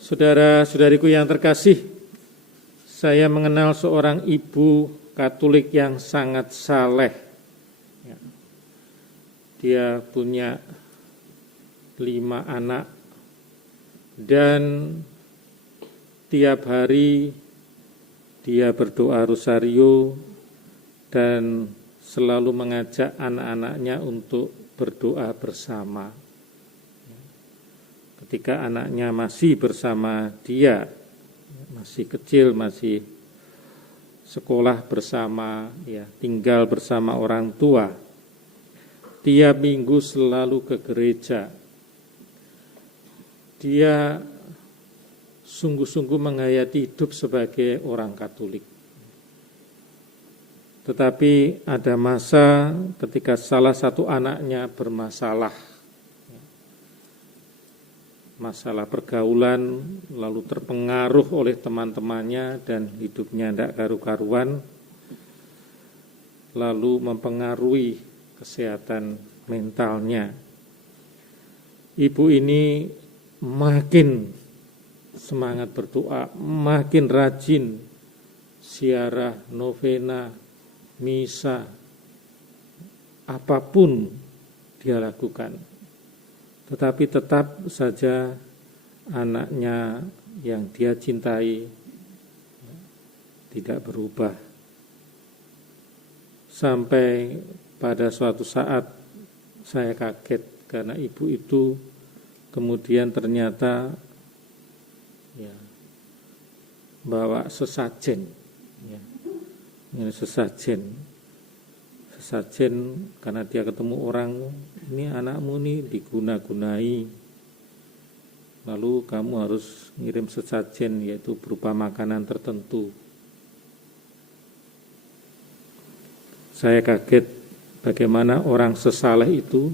Saudara-saudariku yang terkasih, saya mengenal seorang ibu Katolik yang sangat saleh. Dia punya 5 anak dan tiap hari dia berdoa rosario dan selalu mengajak anak-anaknya untuk berdoa bersama. Ketika anaknya masih bersama dia, masih kecil, masih sekolah bersama, tinggal bersama orang tua, tiap minggu selalu ke gereja. Dia sungguh-sungguh menghayati hidup sebagai orang Katolik. Tetapi ada masa ketika salah satu anaknya bermasalah, masalah pergaulan, lalu terpengaruh oleh teman-temannya dan hidupnya tidak karu-karuan, lalu mempengaruhi kesehatan mentalnya. Ibu ini makin semangat berdoa, makin rajin ziarah, novena, misa, apapun dia lakukan. Tetapi tetap saja anaknya yang dia cintai tidak berubah. Sampai pada suatu saat saya kaget karena ibu itu kemudian ternyata bawa sesajen, sesajen karena dia ketemu orang, ini anakmu nih diguna-gunai, lalu kamu harus ngirim sesajen, yaitu berupa makanan tertentu. Saya kaget bagaimana orang sesaleh itu,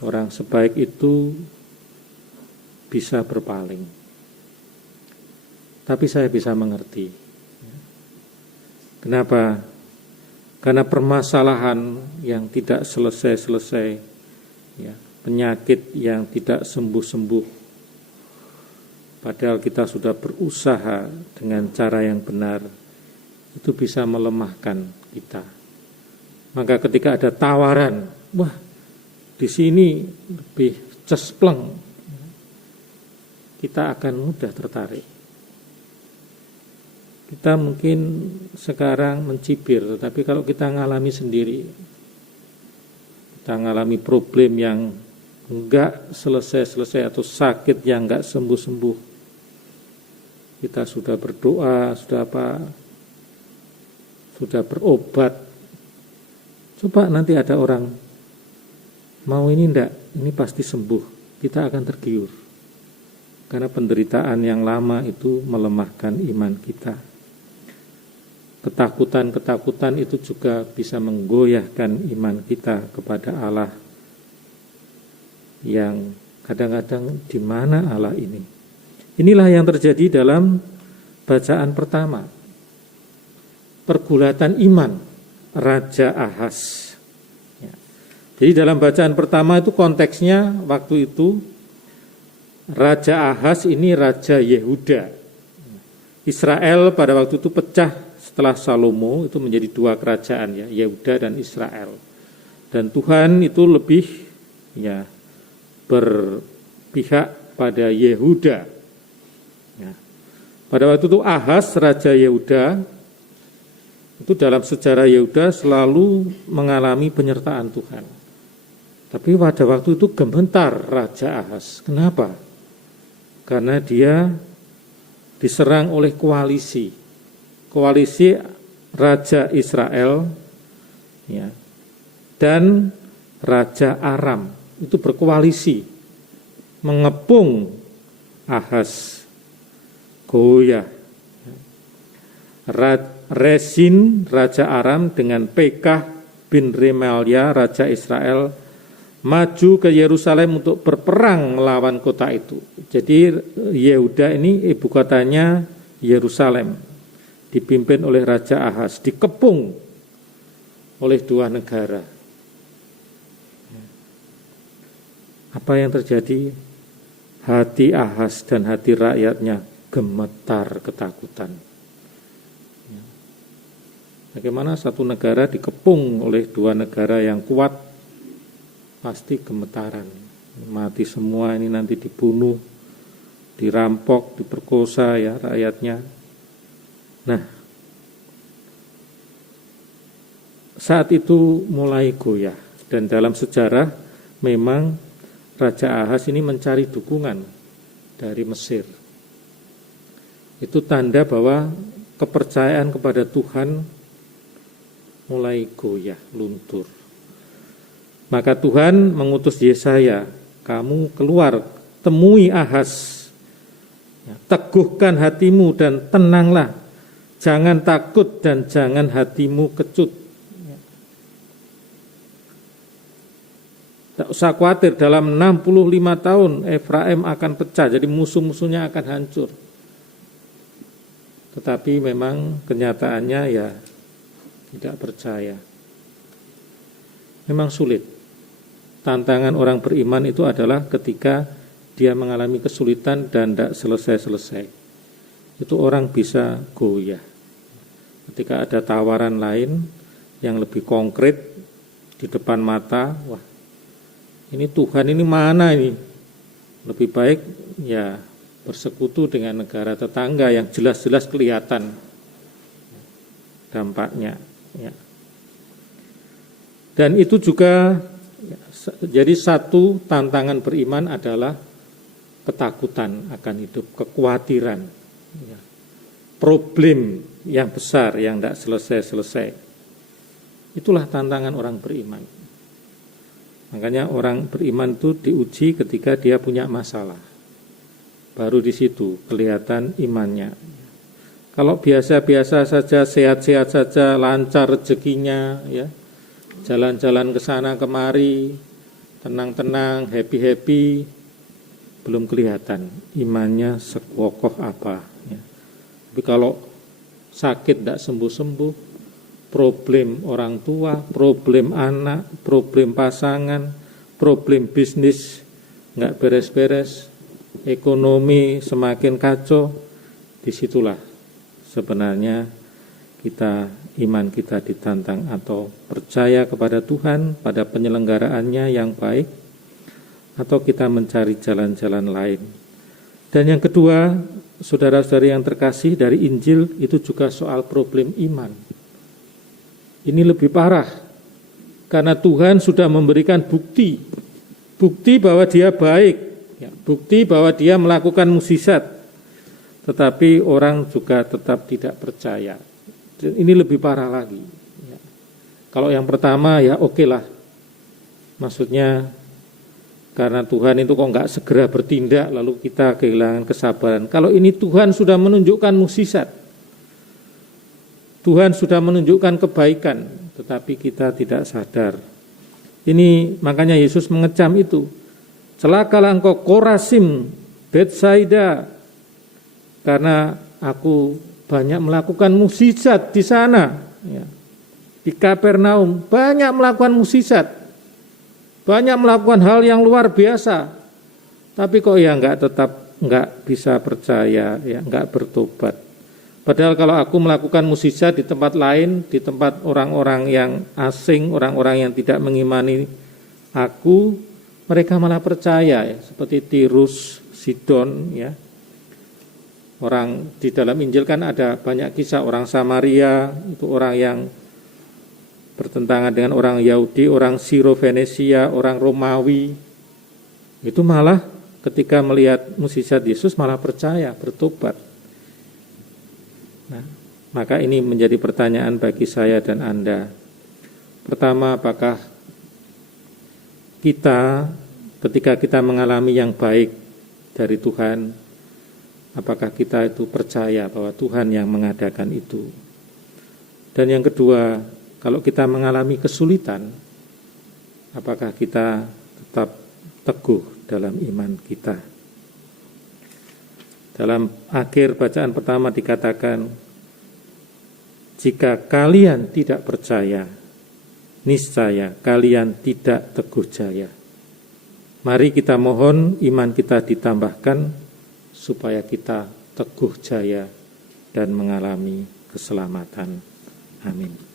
orang sebaik itu bisa berpaling. Tapi saya bisa mengerti. Kenapa? Karena permasalahan yang tidak selesai-selesai, penyakit yang tidak sembuh-sembuh, padahal kita sudah berusaha dengan cara yang benar, itu bisa melemahkan kita. Maka ketika ada tawaran, wah di sini lebih cespleng, kita akan mudah tertarik. Kita mungkin sekarang mencibir, tetapi kalau kita ngalami sendiri, kita ngalami problem yang enggak selesai-selesai atau sakit yang enggak sembuh-sembuh, kita sudah berdoa, sudah berobat. Coba nanti ada orang mau ini enggak, ini pasti sembuh, kita akan tergiur. Karena penderitaan yang lama itu melemahkan iman kita. Ketakutan-ketakutan itu juga bisa menggoyahkan iman kita kepada Allah yang kadang-kadang di mana Allah ini. Inilah yang terjadi dalam bacaan pertama. Pergulatan iman Raja Ahaz. Jadi dalam bacaan pertama itu konteksnya waktu itu Raja Ahaz ini Raja Yehuda. Israel pada waktu itu pecah setelah Salomo, itu menjadi 2 kerajaan, Yehuda dan Israel. Dan Tuhan itu lebih berpihak pada Yehuda. Pada waktu itu Ahaz Raja Yehuda, itu dalam sejarah Yehuda selalu mengalami penyertaan Tuhan. Tapi pada waktu itu gemetar Raja Ahaz. Kenapa? Karena dia diserang oleh koalisi Raja Israel dan Raja Aram, itu berkoalisi mengepung Ahaz. Goyah. Rezin Raja Aram dengan Pekah bin Remalia Raja Israel maju ke Yerusalem untuk berperang melawan kota itu. Jadi Yehuda ini ibu kotanya Yerusalem, dipimpin oleh Raja Ahaz, dikepung oleh 2 negara. Apa yang terjadi? hati Ahaz dan hati rakyatnya gemetar ketakutan. Bagaimana satu negara dikepung oleh dua negara yang kuat, pasti gemetaran. Mati semua, ini nanti dibunuh, dirampok, diperkosa ya rakyatnya. Nah, saat itu mulai goyah. Dan dalam sejarah memang Raja Ahaz ini mencari dukungan dari Mesir. Itu tanda bahwa kepercayaan kepada Tuhan mulai goyah, luntur. Maka Tuhan mengutus Yesaya, kamu keluar, temui Ahaz, teguhkan hatimu dan tenanglah, jangan takut dan jangan hatimu kecut. Tak usah khawatir, dalam 65 tahun Efraim akan pecah, jadi musuh-musuhnya akan hancur. Tetapi memang kenyataannya ya tidak percaya. Memang sulit. Tantangan orang beriman itu adalah ketika dia mengalami kesulitan dan tidak selesai-selesai. Itu orang bisa goyah. Ketika ada tawaran lain yang lebih konkret di depan mata, wah, ini Tuhan ini mana ini? Lebih baik ya bersekutu dengan negara tetangga yang jelas-jelas kelihatan dampaknya. Ya. Dan itu juga jadi satu tantangan beriman adalah ketakutan akan hidup, kekhawatiran, ya. Problem yang besar yang tidak selesai-selesai. Itulah tantangan orang beriman. Makanya orang beriman itu diuji ketika dia punya masalah. Baru di situ kelihatan imannya. Kalau biasa-biasa saja, sehat-sehat saja, lancar rezekinya, ya, jalan-jalan ke sana kemari, tenang-tenang, happy-happy, belum kelihatan imannya sekokoh apa. Ya. Tapi kalau sakit tidak sembuh-sembuh, problem orang tua, problem anak, problem pasangan, problem bisnis nggak beres-beres, ekonomi semakin kacau, disitulah sebenarnya iman kita ditantang atau percaya kepada Tuhan pada penyelenggaraannya yang baik, atau kita mencari jalan-jalan lain. Dan yang kedua, saudara-saudari yang terkasih, dari Injil itu juga soal problem iman. Ini lebih parah, karena Tuhan sudah memberikan bukti bahwa dia baik, ya, bukti bahwa dia melakukan mukjizat. Tetapi orang juga tetap tidak percaya. Ini lebih parah lagi. Ya. Kalau yang pertama ya oke lah. Maksudnya karena Tuhan itu kok nggak segera bertindak, lalu kita kehilangan kesabaran. Kalau ini Tuhan sudah menunjukkan mukjizat, Tuhan sudah menunjukkan kebaikan, tetapi kita tidak sadar. Ini makanya Yesus mengecam itu. Celakalah engkau Korazim, Betsaida, karena aku banyak melakukan mukjizat di sana, ya. Di Kapernaum banyak melakukan mukjizat, banyak melakukan hal yang luar biasa, tapi kok ya tetap nggak bisa percaya, ya nggak bertobat. Padahal kalau aku melakukan mukjizat di tempat lain, di tempat orang-orang yang asing, orang-orang yang tidak mengimani aku, mereka malah percaya, ya. Seperti Tirus, Sidon, ya. Orang di dalam Injil kan ada banyak kisah orang Samaria, itu orang yang bertentangan dengan orang Yahudi, orang Siro-Venesia, orang Romawi. Itu malah ketika melihat mukjizat Yesus malah percaya, bertobat. Nah, maka ini menjadi pertanyaan bagi saya dan Anda. Pertama, apakah kita ketika kita mengalami yang baik dari Tuhan, apakah kita itu percaya bahwa Tuhan yang mengadakan itu? Dan yang kedua, kalau kita mengalami kesulitan, apakah kita tetap teguh dalam iman kita? Dalam akhir bacaan pertama dikatakan, jika kalian tidak percaya, niscaya kalian tidak teguh jaya. Mari kita mohon iman kita ditambahkan supaya kita teguh jaya dan mengalami keselamatan. Amin.